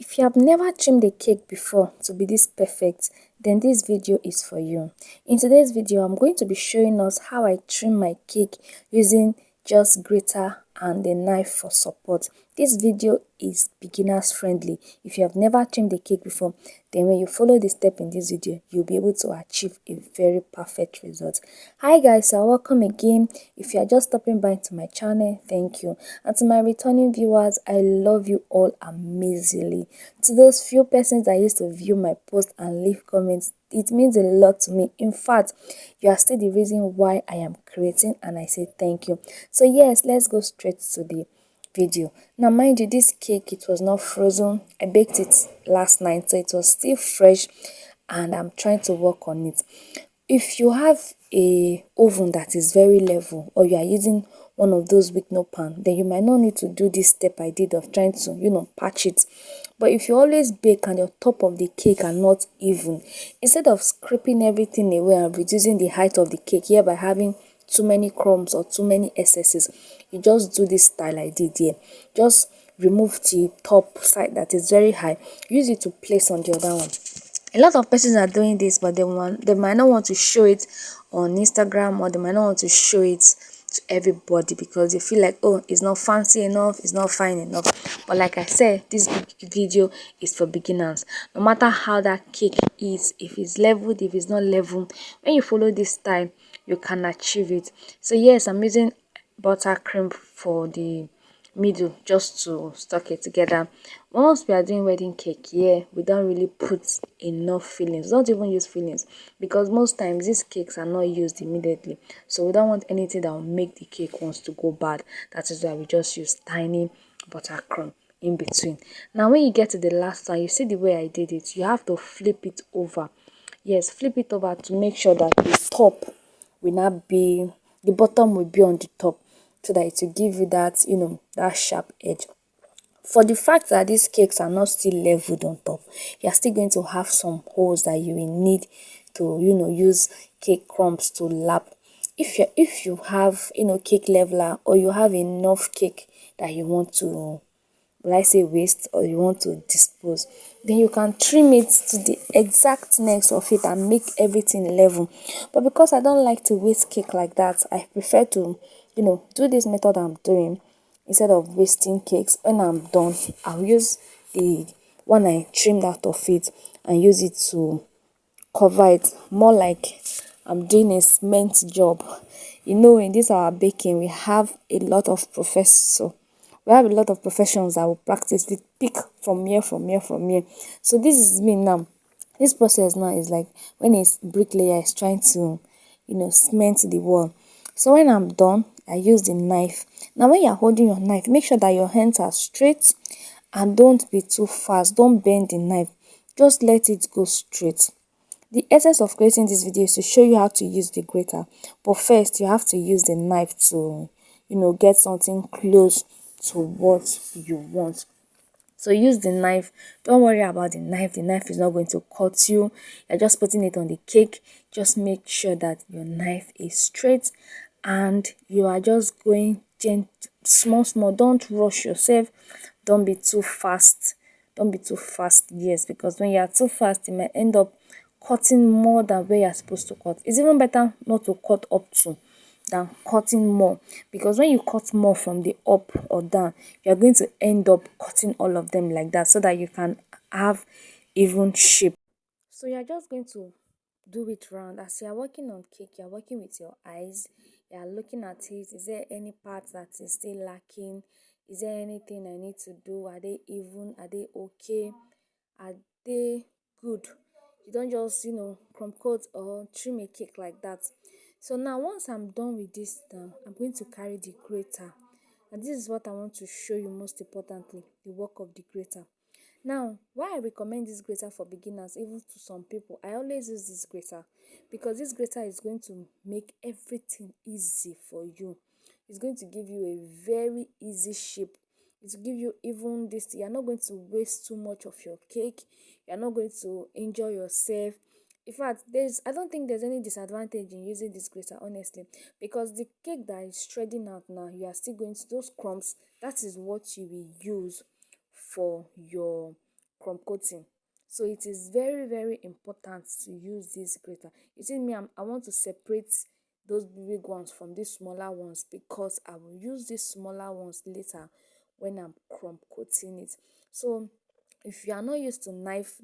If you have never trimmed a cake before to be this perfect, then this video is for you. In today's video, I'm going to be showing us how I trim my cake using just grater and a knife for support. This video is beginners friendly. If you have never trimmed a cake before, then when you follow the step in this video, you'll be able to achieve a very perfect result. Hi guys, so welcome again. If you are just stopping by to my channel, thank you. And to my returning viewers, I love you all amazingly. To those few persons that used to view my post and leave comments, it means a lot to me. In fact, you are still the reason why I am creating, and I say thank you. So yes, let's go straight to the video. Now mind you, this cake, it was not frozen. I baked it last night, so it was still fresh, and I'm trying to work on it. If you have a oven that is very level, or you are using one of those with no pan, then you might not need to do this step I did of trying to patch it. But if you always bake and your top of the cake are not even, instead of scraping everything away and reducing the height of the cake here by having too many crumbs or too many excesses, you just do this style I did here. Just remove the top side that is very high, use it to place on the other one. A lot of persons are doing this, but they might not want to show it on Instagram, or they might not want to show it to everybody because they feel like, oh, it's not fancy enough, it's not fine enough. But like I said, this video is for beginners. No matter how that cake is, if it's leveled, if it's not leveled, when you follow this style, you can achieve it. So yes, I'm using buttercream for the middle just to stuck it together. Once we are doing wedding cake, yeah, we don't really put enough fillings. Don't even use fillings because most times these cakes are not used immediately, so we don't want anything that will make the cake wants to go bad. That is why we just use tiny buttercream in between. Now when you get to the last one, you see the way I did it, you have to flip it over. Yes, flip it over to make sure that the top will not be, the bottom will be on the top, so that it will give you that, that sharp edge. For the fact that these cakes are not still leveled on top, you're still going to have some holes that you will need to, use cake crumbs to lap. If you have, cake leveler, or you have enough cake that you want to, will I say, waste, or you want to dispose, then you can trim it to the exactness of it and make everything level. But because I don't like to waste cake like that, I prefer to, do this method I'm doing. Instead of wasting cakes, when I'm done, I'll use the one I trimmed out of it and use it to cover it, more like I'm doing a cement job. In this our baking, we have a lot of professions that will practice. We pick from here, from here, from here. So this is me now. This process now is like when a bricklayer is trying to, cement the wall. So when I'm done, I use the knife. Now when you're holding your knife, make sure that your hands are straight and don't be too fast. Don't bend the knife. Just let it go straight. The essence of creating this video is to show you how to use the grater. But first, you have to use the knife to, get something close to what you want. So use the knife. Don't worry about the knife. The knife is not going to cut you. You're just putting it on the cake. Just make sure that your knife is straight and you are just going small, small. Don't rush yourself. Don't be too fast. Don't be too fast. Yes, because when you are too fast, you might end up cutting more than where you're supposed to cut. It's even better not to cut up to than cutting more, because when you cut more from the up or down, you're going to end up cutting all of them like that so that you can have even shape. So you're just going to do it round. As you're working on cake, you're working with your eyes. You're looking at it. Is there any part that is still lacking? Is there anything I need to do? Are they even? Are they okay? Are they good? You don't just, crumb coat or trim a cake like that. So now once I'm done with this now, I'm going to carry the grater. And this is what I want to show you most importantly, the work of the grater. Now, why I recommend this grater for beginners, even to some people, I always use this grater because this grater is going to make everything easy for you. It's going to give you a very easy shape. It will give you even this. You're not going to waste too much of your cake. You're not going to injure yourself. In fact, I don't think there's any disadvantage in using this grater, honestly, because the cake that is shredding out now, you are still going to those crumbs. That is what you will use for your crumb coating. So it is very, very important to use this grater. You see me, I want to separate those big ones from these smaller ones because I will use these smaller ones later when I'm crumb coating it. So if you are not used to knife,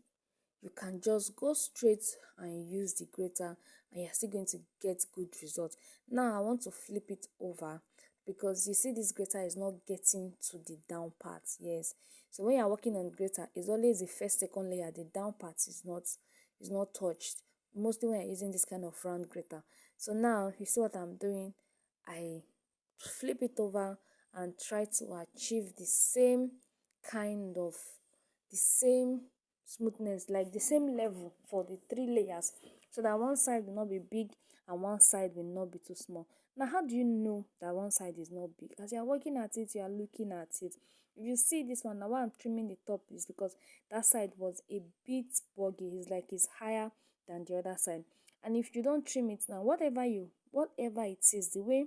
you can just go straight and use the grater and you're still going to get good results. Now I want to flip it over because you see this grater is not getting to the down part. Yes, so when you're working on grater, it's always the first second layer, the down part is not touched, mostly when you're using this kind of round grater. So now you see what I'm doing. I flip it over and try to achieve the same smoothness, like the same level for the three layers, so that one side will not be big and one side will not be too small. Now how do you know that one side is not big? As you are working at it, you are looking at it. If you see this one, now why I'm trimming the top is because that side was a bit buggy. It's like it's higher than the other side. And if you don't trim it now, whatever it is, the way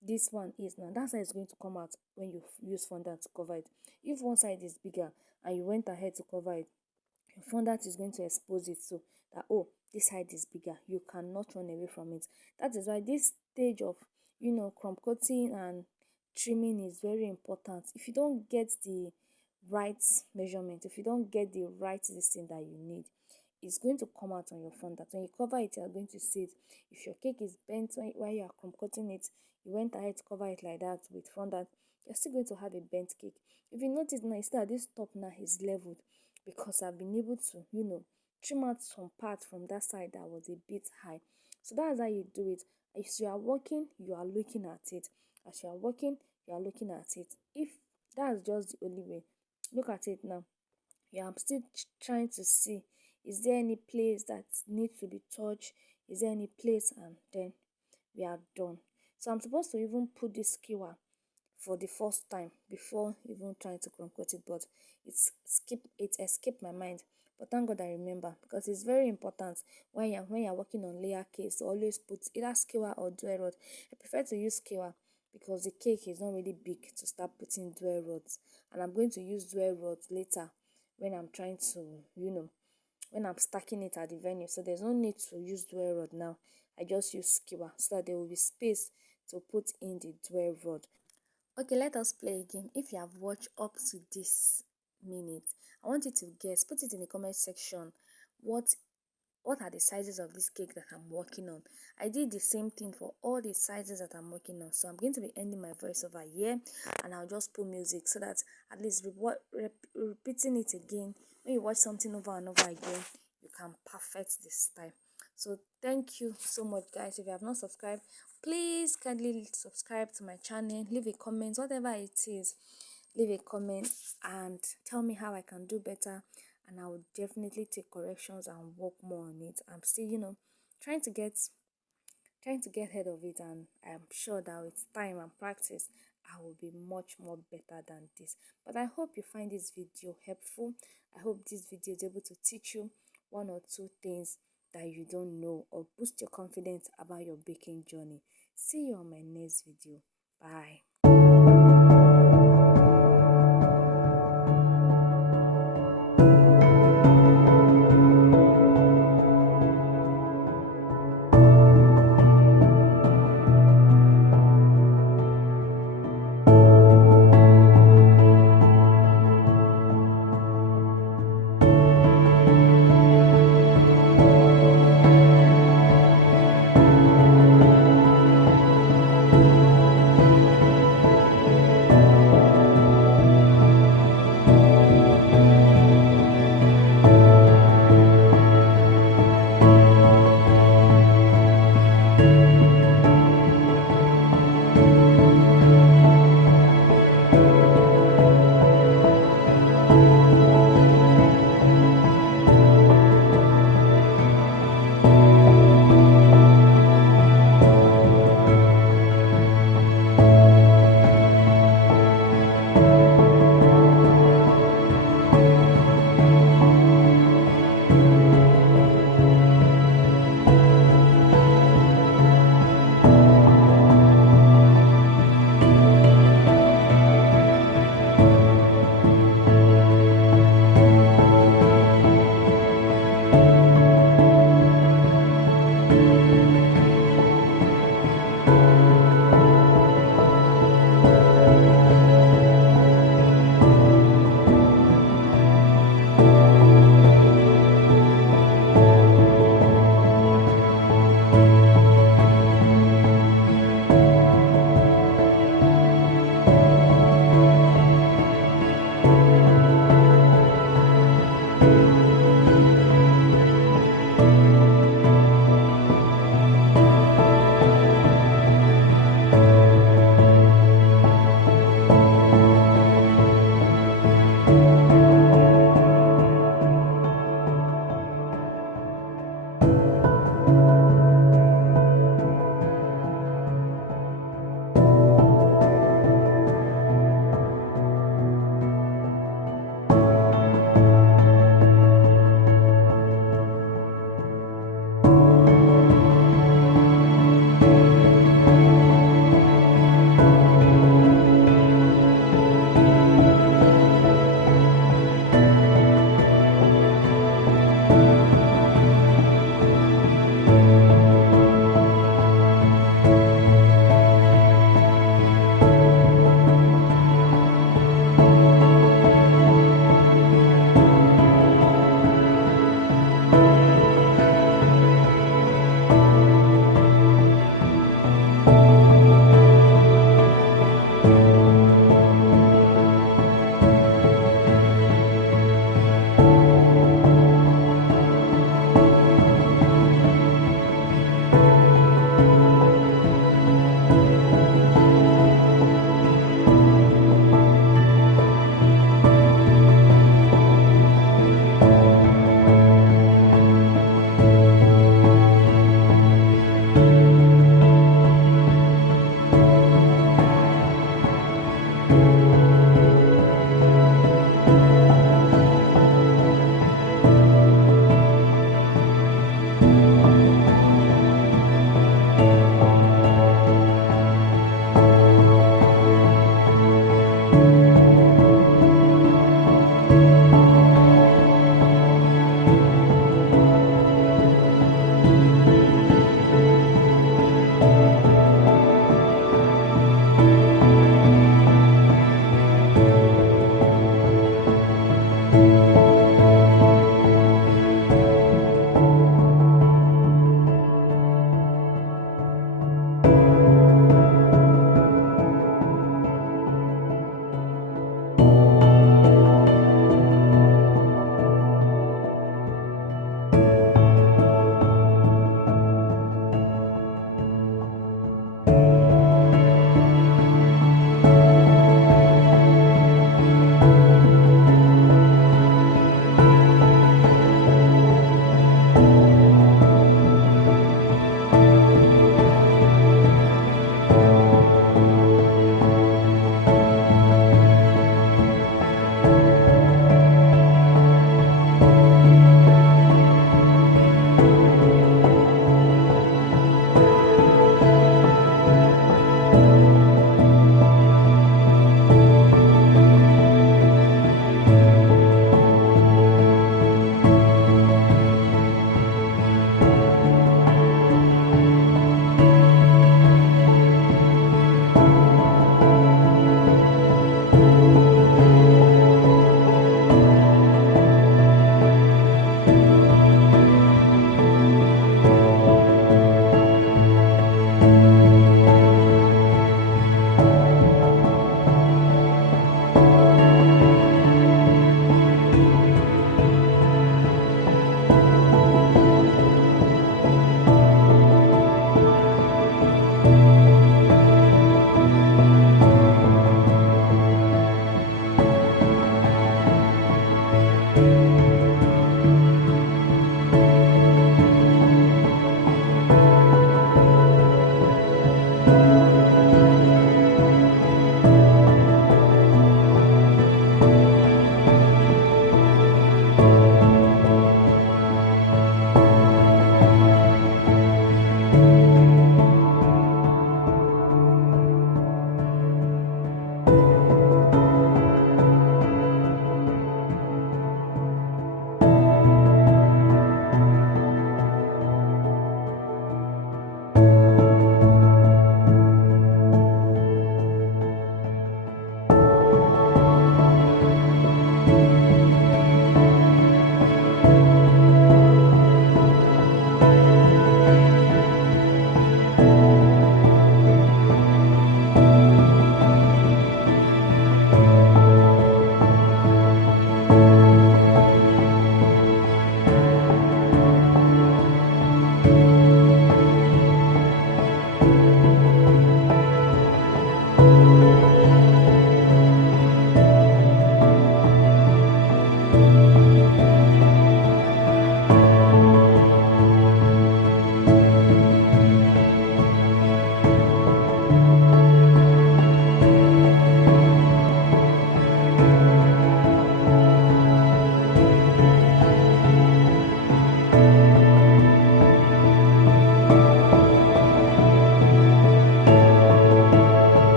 this one is now, that side is going to come out when you use fondant to cover it. If one side is bigger and you went ahead to cover it, your fondant is going to expose it so that, oh, this side is bigger. You cannot run away from it. That is why this stage of crumb coating and trimming is very important. If you don't get the right measurement, if you don't get the right listing that you need, it's going to come out on your fondant. When you cover it, you're going to see it. If your cake is bent while you are crumb coating it, you went ahead to cover it like that with fondant, you're still going to have a bent cake. If you notice now, you see that this top now is leveled because I've been able to, trim out some part from that side that was a bit high. So that's how you do it. As you are working, you are looking at it. As you are working, you are looking at it. If that's just the only way, look at it now. Yeah, I'm still trying to see, is there any place that needs to be touched? Is there any place? And then we are done. So I'm supposed to even put this skewer for the first time before even trying to crumb coat it, but it escaped my mind. But thank God I remember, because it's very important when you're working on layer cakes to always put either skewer or dwell rod. I prefer to use skewer because the cake is not really big to start putting dwell rods, and I'm going to use dwell rods later when I'm trying to, when I'm stacking it at the venue. So there's no need to use dwell rod now. I just use skewer so that there will be space to put in the dwell rod. Okay, let us play a game. If you have watched up to this minute, I want you to guess, put it in the comment section. What are the sizes of this cake that I'm working on? I did the same thing for all the sizes that I'm working on. So I'm going to be ending my voice over here, and I'll just put music so that at least repeating it again, when you watch something over and over again, you can perfect this time. So thank you so much, guys. If you have not subscribed, please kindly subscribe to my channel, leave a comment, whatever it is, leave a comment and tell me how I can do better, and I will definitely take corrections and work more on it. I'm still, trying to get ahead of it, and I'm sure that with time and practice I will be much more better than this. But I hope you find this video helpful. I hope this video is able to teach you one or two things that you don't know, or boost your confidence about your baking journey. See you on my next video. Bye.